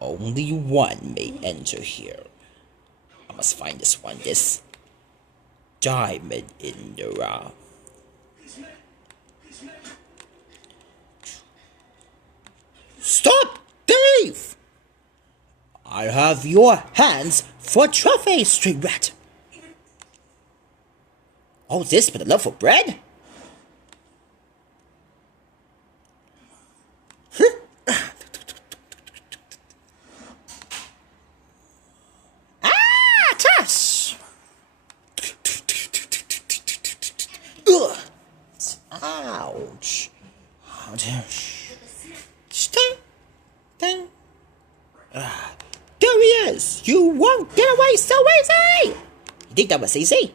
Only one may enter here. I must find this one, this diamond in the rough. Stop, thief! I have your hands for trophies, street rat. All this but a love for bread? Ah, touch! Ugh. Ouch. There he is! You won't get away so easy! You think that was easy?